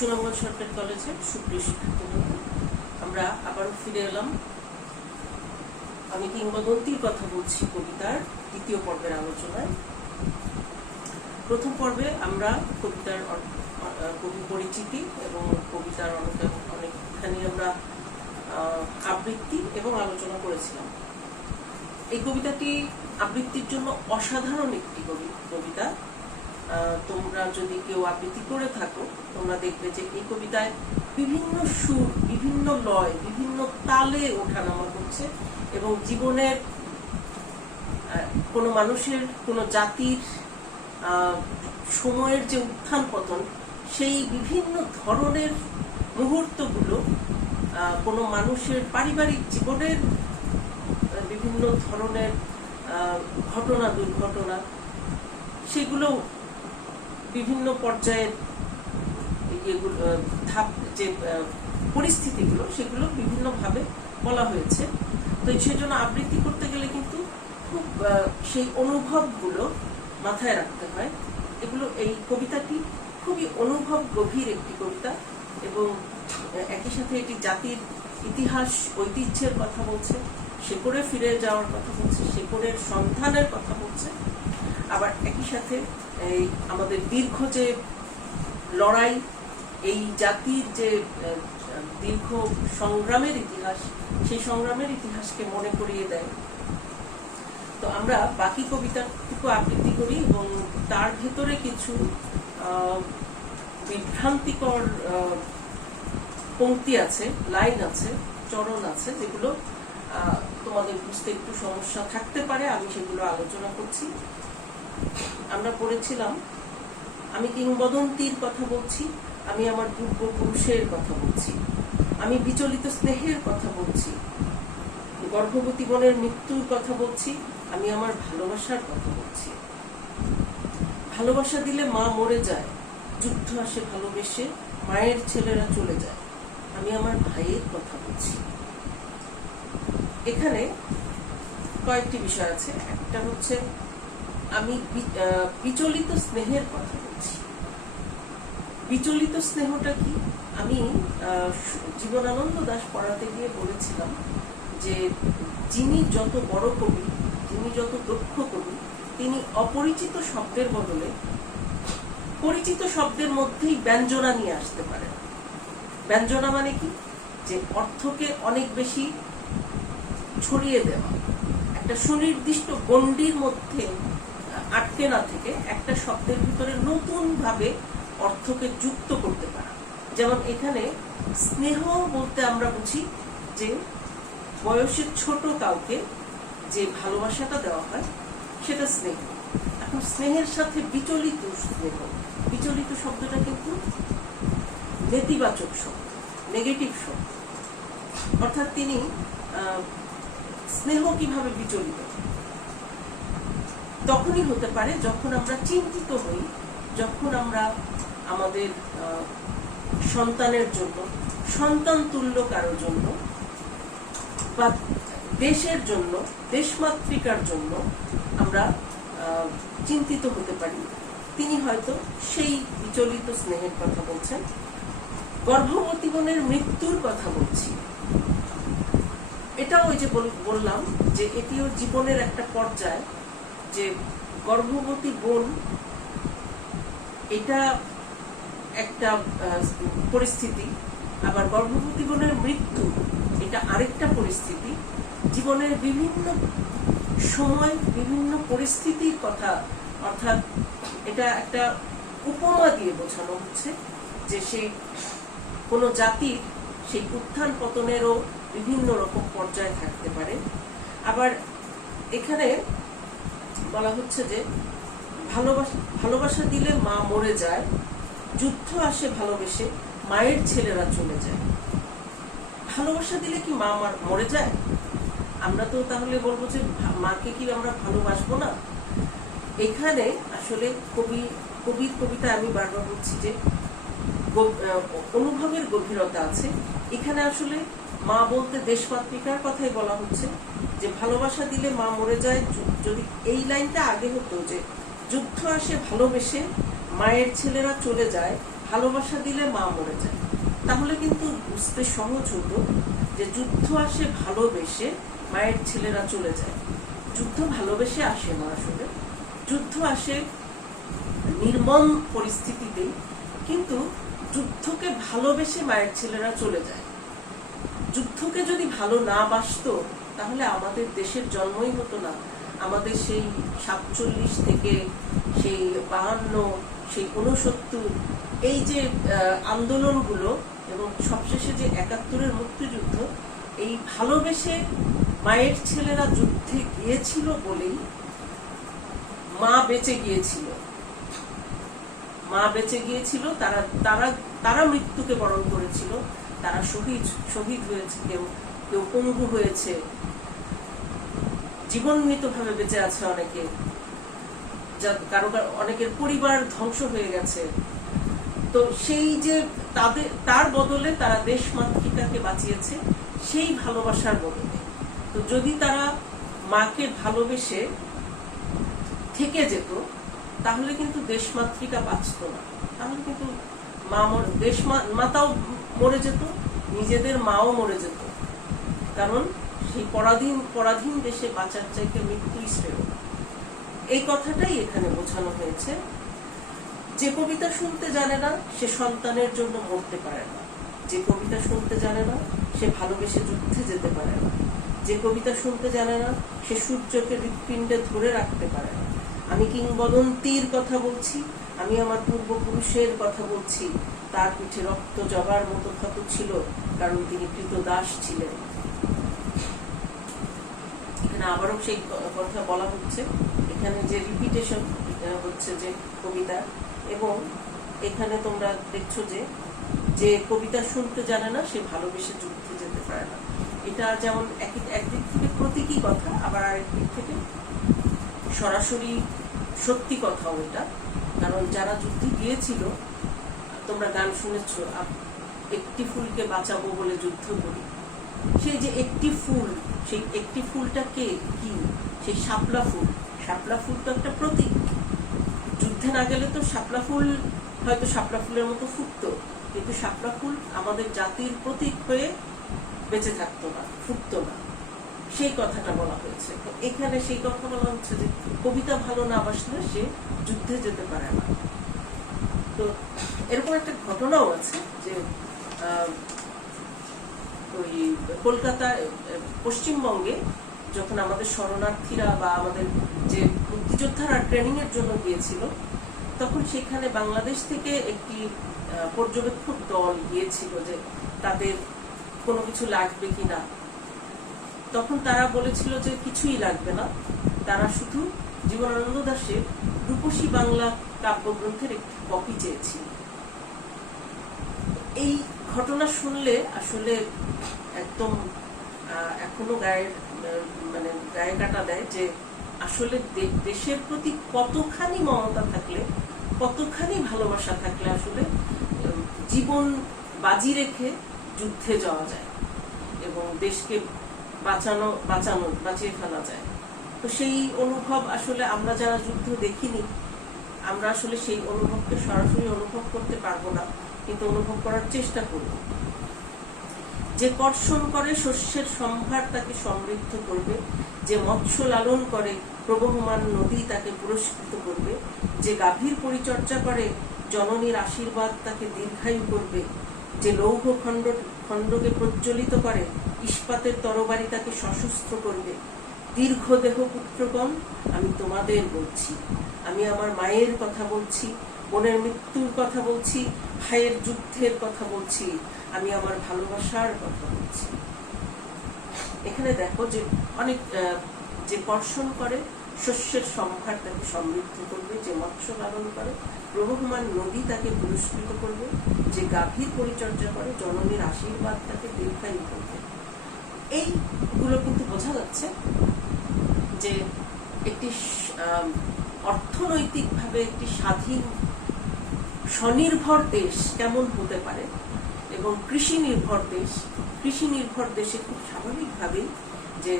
সুনামগঞ্জ সরকারি কলেজের সুপ্রিয় শিক্ষার্থীবৃন্দ, আমরা আবারও ফিরে এলাম। আমি কিংবদন্তির কথা বলছি কবিতার দ্বিতীয় পর্বের আলোচনায়। প্রথম পর্বে আমরা কবিতার কবি পরিচিতি এবং কবিতার অনেকখানি আমরা আবৃত্তি এবং আলোচনা করেছিলাম। এই কবিতাটি আবৃত্তির জন্য অসাধারণ একটি কবিতা। তোমরা যদি কেউ আবৃত্তি করে থাকো, তোমরা দেখবে যে এই কবিতায় বিভিন্ন সুর, বিভিন্ন লয়, বিভিন্ন তালে ওঠানামা করছে এবং জীবনের কোনো মানুষের, কোনো জাতির সময়ের যে উত্থান পতন, সেই বিভিন্ন ধরনের মুহূর্তগুলো, কোনো মানুষের পারিবারিক জীবনের বিভিন্ন ধরনের ঘটনা, দুর্ঘটনা, সেগুলো বিভিন্ন পর্যায়ের যে পরিস্থিতিগুলো, সেগুলো বিভিন্নভাবে বলা হয়েছে। তো সেজন্য আবৃত্তি করতে গেলে কিন্তু খুব সেই অনুভবগুলো মাথায় রাখতে হয়। এই কবিতাটি খুবই অনুভব গভীর একটি কবিতা এবং একই সাথে এটি জাতির ইতিহাস, ঐতিহ্যের কথা বলছে, শেকড়ে ফিরে যাওয়ার কথা বলছে, শেকড়ের সন্ধানের কথা বলছে। আবার একই সাথে এই আমাদের দীর্ঘ যে লড়াই, এই জাতির যে দীর্ঘ সংগ্রামের ইতিহাস, সেই সংগ্রামের ইতিহাসকে মনে করিয়ে দেয়। তো আমরা বাকি কবিতাটুকু আবৃত্তি করি এবং তার ভেতরে কিছু বিভ্রান্তিকর পংক্তি আছে, লাইন আছে, চরণ আছে, যেগুলো তোমাদের বুঝতে একটু সমস্যা থাকতে পারে। আমি সেগুলো আলোচনা করছি। আমরা পড়েছিলাম, আমি কিংবদন্তির কথা বলছি, আমি আমার পূর্বপুরুষের কথা বলছি, আমি বিচলিত স্নেহের কথা বলছি, গর্ভবতী বোনের মৃত্যুর কথা বলছি, আমি আমার ভালোবাসার কথা বলছি। ভালোবাসা দিলে মা মরে যায়, যুদ্ধ আসে ভালোবেসে, মায়ের ছেলেরা চলে যায়, আমি আমার ভাইয়ের কথা বলছি। এখানে কয়েকটি বিষয় আছে। একটা হচ্ছে আমি বিচলিত স্নেহের কথা বলছি। বিচলিত স্নেহটা কি? আমি জীবনানন্দ দাশ পড়াতে গিয়ে বলেছিলাম যে যিনি যত বড় কবি, যিনি যত দক্ষ কবি, তিনি অপরিচিত শব্দের বদলে পরিচিত শব্দের মধ্যেই ব্যঞ্জনা নিয়ে আসতে পারেন। ব্যঞ্জনা মানে কি? যে অর্থকে অনেক বেশি ছড়িয়ে দেওয়া, একটা সুনির্দিষ্ট গণ্ডির মধ্যে আটকে না থেকে একটা শব্দের ভিতরে নতুন ভাবে অর্থকে যুক্ত করতে পারা। যেমন এখানে স্নেহ বলতে আমরা বুঝি যে বয়সের ছোট কাউকে যে ভালোবাসাটা দেওয়া হয়, সেটা স্নেহ। এখন স্নেহের সাথে বিচলিত স্নেহ, বিচলিত শব্দটা কিন্তু নেতিবাচক শব্দ, নেগেটিভ শব্দ। অর্থাৎ তিনি স্নেহ কিভাবে বিচলিত তখনই হতে পারে যখন আমরা চিন্তিত হই, যখন আমরা আমাদের সন্তানের জন্য, সন্তান তুল্য কারোর জন্য বা দেশের জন্য, দেশমাতৃকার জন্য আমরা চিন্তিত হতে পারি। তিনি হয়তো সেই বিচলিত স্নেহের কথা বলছেন। গর্ভবতী বোনের মৃত্যুর কথা বলছি। এটাও ওই যে বললাম যে এটিও জীবনের একটা পর্যায়, যে গর্ভবতী বোন এটা একটা পরিস্থিতি, আবার গর্ভবতী বোনের মৃত্যু এটা আরেকটা পরিস্থিতি। জীবনের বিভিন্ন সময়, বিভিন্ন পরিস্থিতির কথা, অর্থাৎ এটা একটা উপমা দিয়ে বোঝানো হচ্ছে যে সেই কোনো জাতির সেই উত্থান পতনেরও বিভিন্ন রকম পর্যায় থাকতে পারে। আবার এখানে বলা হচ্ছে যে ভালোবাসা দিলে মা মরে যায়, যুদ্ধ আসে ভালোবেসে, মায়ের ছেলেরা চলে যায়। ভালোবাসা দিলে কি মা মরে যায়? আমরা তো তাহলে বলবো যে মাকে কি আমরা ভালোবাসবো না? এখানে আসলে কবির কবিতা আমি বারবার বলছি যে অনুভবের গভীরতা আছে। এখানে আসলে মা বলতে দেশমাতৃকার কথাই বলা হচ্ছে, যে ভালোবাসা দিলে মা মরে যায়। যদি এই লাইনটা আগে হতো যে যুদ্ধ আসে ভালোবেসে, মায়ের ছেলেরা চলে যায়, ভালোবাসা দিলে মা মরে যায়, তাহলে কিন্তু বুঝতে সহজ হতো যে যুদ্ধ আসে ভালোবেসে, মায়ের ছেলেরা চলে যায়। যুদ্ধ ভালোবেসে আসে না, আসলে যুদ্ধ আসে নির্মম পরিস্থিতিতেই, কিন্তু যুদ্ধকে ভালোবেসে মায়ের ছেলেরা চলে যায়। যুদ্ধকে যদি ভালো না বাসতো তাহলে আমাদের দেশের জন্মই হতো না। আমাদের সেই 47 থেকে সেই 52, সেই 69, এই যে আন্দোলনগুলো এবং সবশেষে যে 71-এর মুক্তিযুদ্ধ, এই ভালোবেসে মায়ের ছেলেরা যুদ্ধে গিয়েছিল বলেই মা বেঁচে গিয়েছিল। মা বেঁচে গিয়েছিল, তারা তারা তারা মৃত্যুকে বরণ করেছিল, তারা শহীদ হয়েছে, কেউ কেউ পঙ্গু হয়েছে, জীবনমৃত ভাবে বেঁচে আছে অনেকে, কারো অনেকের পরিবার ধ্বংস হয়ে গেছে। তো সেই যে তার বদলে তারা দেশ মাতৃকাকে বাঁচিয়েছে, সেই ভালোবাসার বদলে। তো যদি তারা মাকে ভালোবেসে থেকে যেত তাহলে কিন্তু দেশ মাতৃকা বাঁচত না, তাহলে কিন্তু দেশ মাতাও মরে যেত, নিজেদের মাও মরে যেত। কারণ সেই পরাধীন দেশে বাঁচার চাইতে মৃত্যুই শ্রেয়। এই কথাটাই এখানে বোঝানো হয়েছে। যে কবিতা শুনতে জানে না সে সন্তানের জন্য মরতে পারে না, যে কবিতা শুনতে জানে না সে ভালোবেসে যুদ্ধে যেতে পারে না, যে কবিতা শুনতে জানে না সে সূর্যকে হৃৎপিণ্ডে ধরে রাখতে পারে না। আমি কিংবদন্তির কথা বলছি, আমি আমার পূর্বপুরুষের কথা বলছি। তার পিঠে রক্ত জবার মতো ক্ষত ছিল, কারণ তিনি কৃতদাস ছিলেন। এখানে আবারও সেই কথা বলা হচ্ছে, এখানে যে রিপিটেশন হচ্ছে যে কবিতা, এবং এখানে তোমরা দেখছো যে যে কবিতা শুনতে জানে না সে ভালোবেসে যুদ্ধে যেতে পারে না। এটা যেমন একদিক থেকে প্রতীকী কথা, আবার আরেক দিক থেকে সরাসরি সত্যি কথাও এটা। কারণ যারা যুদ্ধে গিয়েছিল, তোমরা গান শুনেছ, একটি ফুলকে বাঁচাবো বলে যুদ্ধ করি, সেই যে একটি ফুল, সেই একটি ফুলটা কি? সেই শাপলা ফুল। শাপলা ফুল তো একটা প্রতীক। যুদ্ধে না গেলে তো শাপলা ফুল হয়তো শাপলা ফুলের মতো ফুটতো, কিন্তু শাপলা ফুল আমাদের জাতির প্রতীক হয়ে বেঁচে থাকতো না, ফুটতো না। সেই কথাটা বলা হয়েছে। তো এখানে সেই কথা বলা হচ্ছে যে কবিতা ভালো না বাসলে সে যুদ্ধে যেতে পারে না। তো এরকম একটা ঘটনাও আছে যে ওই কলকাতায়, পশ্চিমবঙ্গে যখন আমাদের শরণার্থীরা বা আমাদের যে মুক্তিযোদ্ধারা ট্রেনিং এর জন্য গিয়েছিল, তখন সেখানে বাংলাদেশ থেকে একটি পর্যবেক্ষক দল গিয়েছিল যে তাদের কোনো কিছু লাগবে কিনা। তখন তারা বলেছিল যে কিছুই লাগবে না, তারা শুধু জীবনানন্দ দাশের রূপসী বাংলা কাব্যগ্রন্থের একটি কপি চেয়েছিল। এই ঘটনা শুনলে আসলে একদম এখনো গায়ে কাটা দেয় যে আসলে দেশের প্রতি কতখানি মমতা থাকলে, কতখানি ভালোবাসা থাকলে আসলে জীবন বাজি রেখে যুদ্ধে যাওয়া যায় এবং দেশকে বাঁচিয়ে ফেলা যায়। তো সেই অনুভব আসলে আমরা যারা যুদ্ধ দেখিনি, আমরা আসলে সেই অনুভবকে সরাসরি অনুভব করতে পারবো না, কিন্তু অনুভব করার চেষ্টা করব। যে কর্ষণ করে শস্যের সম্ভার তাকে সমৃদ্ধ করবে, যে মৎস্য লালন করে প্রবহমান নদী তাকে পুরস্কৃত করবে, যে গাভীর পরিচর্যা করে জননীর আশীর্বাদ তাকে দীর্ঘায়ু করবে, যে লৌহ খণ্ডকে প্রজ্বলিত করে ইস্পাতের তরবারি তাকে সশস্ত্র করবে। দীর্ঘ দেহ পুত্রগণ, আমি তোমাদের বলছি, আমি আমার মায়ের কথা বলছি, বোনের মৃত্যুর কথা বলছি, ভাইয়ের যুদ্ধের কথা বলছি, আমি আমার ভালোবাসার কথা বলছি। এখানে দেখো যে অনেক যে কর্ষণ করে শস্যের সম্ভার তাকে সমৃদ্ধ করবে, যে মৎস্য লালন করে প্রবহমান নদী তাকে পুরস্কৃত করবে, যে গাভীর পরিচর্যা করে জননীর আশীর্বাদ তাকে দীর্ঘায়ু করবে। এইগুলো কিন্তু বোঝা যাচ্ছে যে একটি অর্থনৈতিকভাবে একটি স্বাধীন স্বনির্ভর দেশ কেমন হতে পারে, এবং কৃষি নির্ভর দেশে খুব স্বাভাবিকভাবেই যে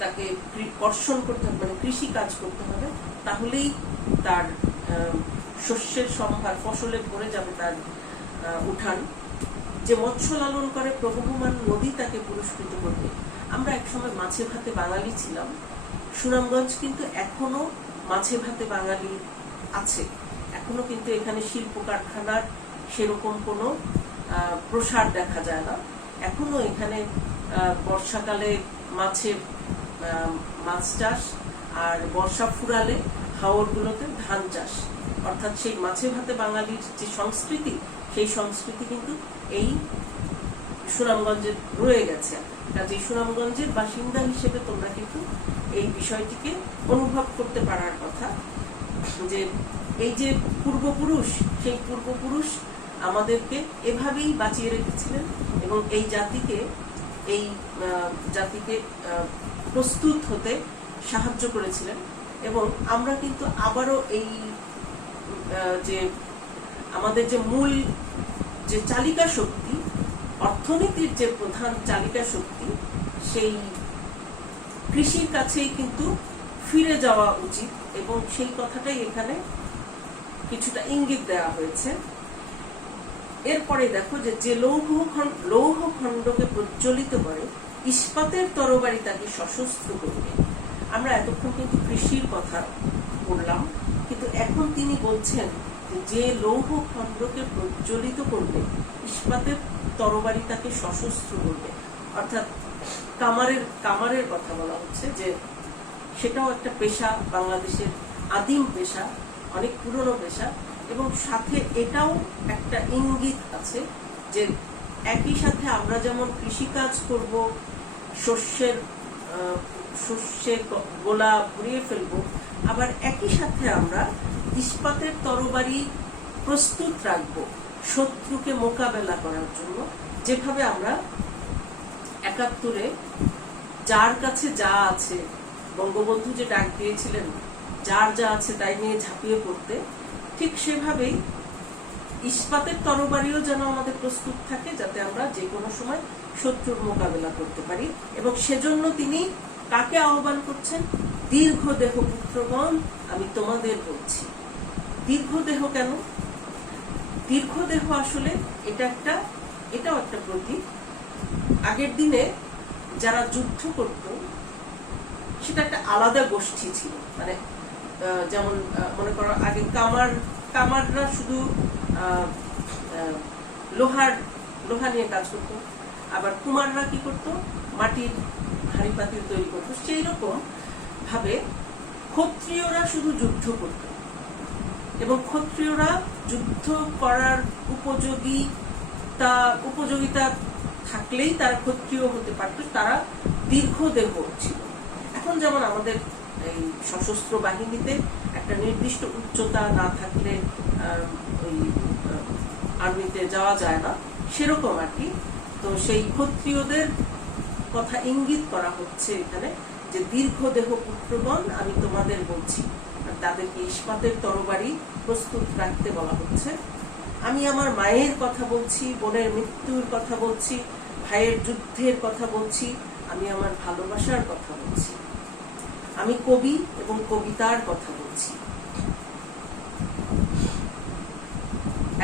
তাকে কর্ষণ করতে হবে, মানে কৃষি কাজ করতে হবে, তাহলেই তার শস্যের সম্ভার, ফসলে ভরে যাবে তার উঠান। যে মৎস্য লালন করে প্রবহমান নদী তাকে পুরস্কৃত করবে। আমরা একসময় মাছে ভাতে বাঙালি ছিলাম। সুনামগঞ্জ কিন্তু এখনো মাছে ভাতে বাঙালি আছে। এখনো কিন্তু এখানে শিল্প কারখানার সেরকম কোনো প্রসার দেখা যায় না। এখনো এখানে বর্ষাকালে মাছ চাষ, আর বর্ষা ফুরালে হাওরগুলোতে ধান চাষ। অর্থাৎ সেই মাছে ভাতে বাঙালির যে সংস্কৃতি, সেই সংস্কৃতি কিন্তু এই সুনামগঞ্জে রয়ে গেছে। কাজে সুনামগঞ্জের বাসিন্দা হিসেবে তোমরা কিন্তু এই বিষয়টিকে অনুভব করতে পারার কথা, যে এই যে পূর্বপুরুষ, সেই পূর্বপুরুষ আমাদেরকে এভাবেই বাঁচিয়ে রেখেছিলেন এবং এই জাতিকে প্রস্তুত হতে সাহায্য করেছিলেন। এবং আমরা কিন্তু আবারও এই যে আমাদের যে মূল যে চালিকা শক্তি, অর্থনীতির যে প্রধান চালিকা শক্তি, সেই কৃষির কাছেই কিন্তু ফিরে যাওয়া উচিত। এবং সেই কথাটাই এখানে কিছুটা ইঙ্গিত দেওয়া হয়েছে। এরপরে দেখো যে লৌহ খণ্ডকে প্রজ্বলিত করে ইস্পাতের তরবারি তাকে সশস্ত্র করবে। আমরা এতক্ষণ কিন্তু কৃষির কথা বললাম, কিন্তু এখন তিনি বলছেন যে লৌহ খণ্ডকে প্রজ্বলিত করবে ইস্পাতের তরবারি তাকে সশস্ত্র করবে। অর্থাৎ কামারের কথা বলা হচ্ছে, যে সেটাও একটা পেশা, বাংলাদেশের আদিম পেশা, অনেক পুরনো পেশা। এবং সাথে এটাও একটা ইঙ্গিত আছে যে একই সাথে আমরা যেমন কৃষিকাজ করব, শস্যের গোলা ভরিয়ে ফেলবো, আবার একই সাথে আমরা ইস্পাতের তরবারি প্রস্তুত রাখবো শত্রুকে মোকাবেলা করার জন্য। যেভাবে আমরা ৭১-এ যার কাছে যা আছে, বঙ্গবন্ধু যে ডাক দিয়েছিলেন যার যা আছে তাই নিয়ে ঝাঁপিয়ে পড়তে, ঠিক সেভাবেই ইস্পাতের তরবারিও যেন আমাদের প্রস্তুত থাকে, যাতে আমরা যে কোনো সময় শত্রুর মোকাবেলা করতে পারি। এবং সেজন্য তিনি কাকে আহ্বান করছেন? দীর্ঘদেহ পুত্রগণ, আমি তোমাদের বলছি। দীর্ঘদেহ কেন? দীর্ঘদেহ আসলে এটাও একটা প্রতীক। আগের দিনে যারা যুদ্ধ করত সেটা একটা আলাদা গোষ্ঠী ছিল। মানে যেমন মনে করো আগে কামাররা শুধু লোহা নিয়ে কাজ করত, আবার কুমাররা কি করত? মাটির হাঁড়ি পাতিল তৈরি করত। সেই রকম ভাবে ক্ষত্রিয়রা শুধু যুদ্ধ করত, এবং ক্ষত্রিয়রা যুদ্ধ করার উপযোগিতা থাকলেই তারা ক্ষত্রিয় হতে পারত। তারা দীর্ঘদেহ ছিল। এখন যেমন আমাদের এই সশস্ত্র বাহিনীতে একটা নির্দিষ্ট উচ্চতা না থাকলে ওই আর্মিতে যাওয়া যায় না, সেরকম আর কি। তো সেই ক্ষত্রিয়দের কথা ইঙ্গিত করা হচ্ছে এখানে, যে দীর্ঘদেহ পুত্রগণ, আমি তোমাদের বলছি। তাদেরকে ইস্পাতের তরবারি প্রস্তুত রাখতে বলা হচ্ছে। আমি আমার মায়ের কথা বলছি, বোনের মৃত্যুর কথা বলছি, ভাইয়ের যুদ্ধের কথা বলছি, আমি আমার ভালোবাসার কথা বলছি, আমি কবি এবং কবিতার কথা বলছি।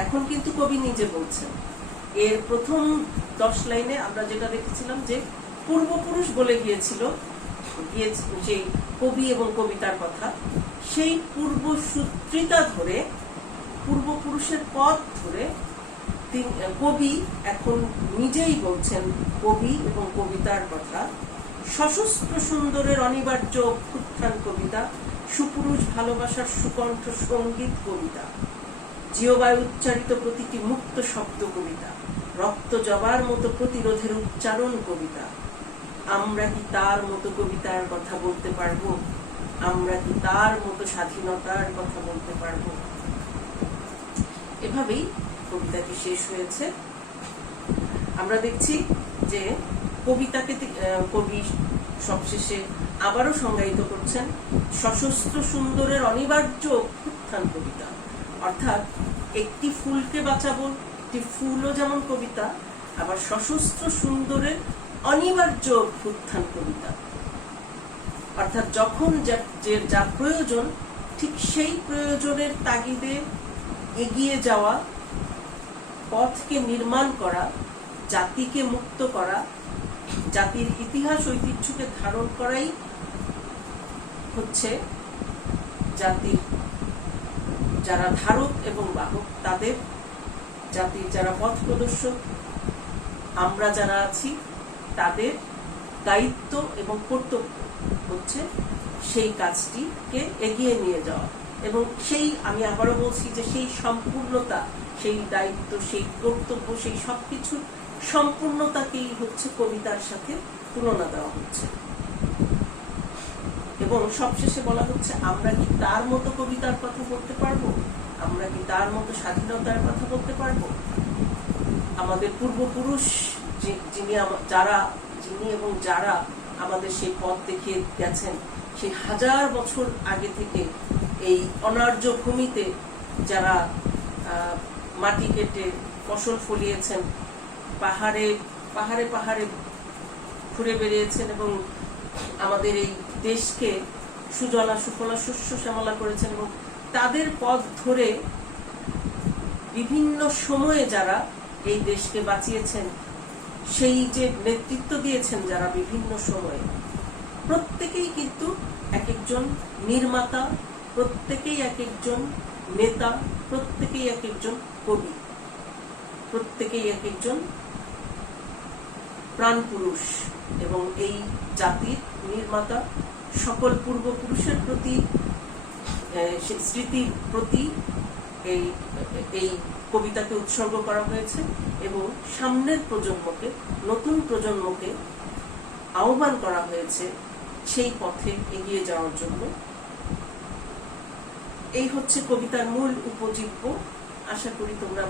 এখন কিন্তু কবি নিজে বলছেন। এর প্রথম 10 লাইনে আমরা যেটা দেখেছিলাম, যে পূর্বপুরুষ বলে গিয়েছিল সেই কবি এবং কবিতার কথা, সেই পূর্বসূত্রিতা ধরে, পূর্বপুরুষের পথ ধরে কবি এখন নিজেই বলছেন কবি এবং কবিতার কথা। সশস্ত্র সুন্দরের অনিবার্য অভ্যুত্থান কবিতা, সুপুরুষ ভালোবাসার সুকণ্ঠ সঙ্গীত কবিতা, জিওবায় উচ্চারিত প্রতিটি মুক্ত শব্দ কবিতা, রক্ত জবার মতো প্রতিরোধের উচ্চারণ কবিতা। আমরা কি তার মতো কবিতার কথা বলতে পারবো? আমরা কি তার মতো স্বাধীনতার কথা বলতে পারবো? এভাবেই কবিতাটি শেষ হয়েছে। আমরা দেখছি যে কবিতাকে কবি সবশেষে আবারও সংজ্ঞায়িত করছেন সশস্ত্র সুন্দরের অনিবার্য অভ্যুত্থান কবিতা। অর্থাৎ একটি ফুলকে বাঁচাবো, একটি ফুলও যেমন কবিতা, আবার সশস্ত্র সুন্দরের অনিবার্য অভ্যুত্থান কবিতা। অর্থাৎ যখন যা প্রয়োজন, ঠিক সেই প্রয়োজনের তাগিদে এগিয়ে যাওয়া, পথকে নির্মাণ করা, জাতিকে মুক্ত করা, জাতির ইতিহাস ঐতিহ্যকে ধারণ করাই হচ্ছে জাতির যারা ধারক এবং বাহক, তাদের জাতির যারা পথ প্রদর্শক আমরা যারা আছি, তাদের দায়িত্ব এবং কর্তব্য হচ্ছে সেই কাজটিকে এগিয়ে নিয়ে যাওয়া। এবং সেই, আমি আবারও বলছি যে সেই সম্পূর্ণতা, সেই দায়িত্ব, সেই কর্তব্য, সেই সবকিছু সম্পূর্ণতাকেই হচ্ছে কবিতার সাথে তুলনা দেওয়া হচ্ছে। এবং সবশেষে বলা হচ্ছে, আমরা কি তার মতো কবিতার কথা বলতে পারবো? আমরা কি তার মতো স্বাধীনতার কথা বলতে পারবো? আমাদের পূর্বপুরুষ যিনি এবং যারা আমাদের সেই পথ দেখিয়ে গেছেন, সেই 1000 বছর আগে থেকে এই অনার্য ভূমিতে যারা মাটি কেটে ফসল ফলিয়েছেন, পাহাড়ে পাহাড়ে পাহাড়ে ঘুরে বেরিয়েছেন এবং আমাদের এই দেশকে সুজলা সুফলা শস্য শ্যামলা করেছেন, এবং তাদের পথ ধরে বিভিন্ন সময়ে যারা এই দেশকে বাঁচিয়েছেন, সেই যে নেতৃত্ব দিয়েছেন যারা বিভিন্ন সময়ে, প্রত্যেকেই কিন্তু এক একজন নির্মাতা, প্রত্যেকেই এক একজন নেতা, প্রত্যেকেই এক একজন কবি, প্রত্যেকেই এক একজন প্রাণপুরুষ। এবং এই জাতির নির্মাতা সকল পূর্বপুরুষের প্রতি, স্মৃতির প্রতি এই কবিতাকে উৎসর্গ করা হয়েছে। এবং সামনের প্রজন্মকে, নতুন প্রজন্মকে আহ্বান করা হয়েছে সেই পথে এগিয়ে যাওয়ার জন্য। এই হচ্ছে কবিতার মূল উপজীব্য। আশা করি তোমরা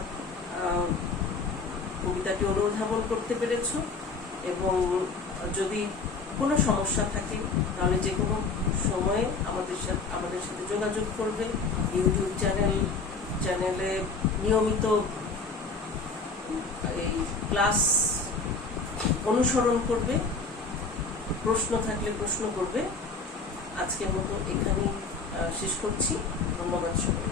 কবিতাটি অনুধাবন করতে পেরেছ, এবং যদি কোনো সমস্যা থাকে তাহলে যে কোনো সময়ে আমাদের সাথে যোগাযোগ করবে। ইউটিউব চ্যানেলে নিয়মিত এই ক্লাস অনুসরণ করবে, প্রশ্ন থাকলে প্রশ্ন করবে। আজকের মতো এখানেই শেষ করছি। ধন্যবাদ সবাই।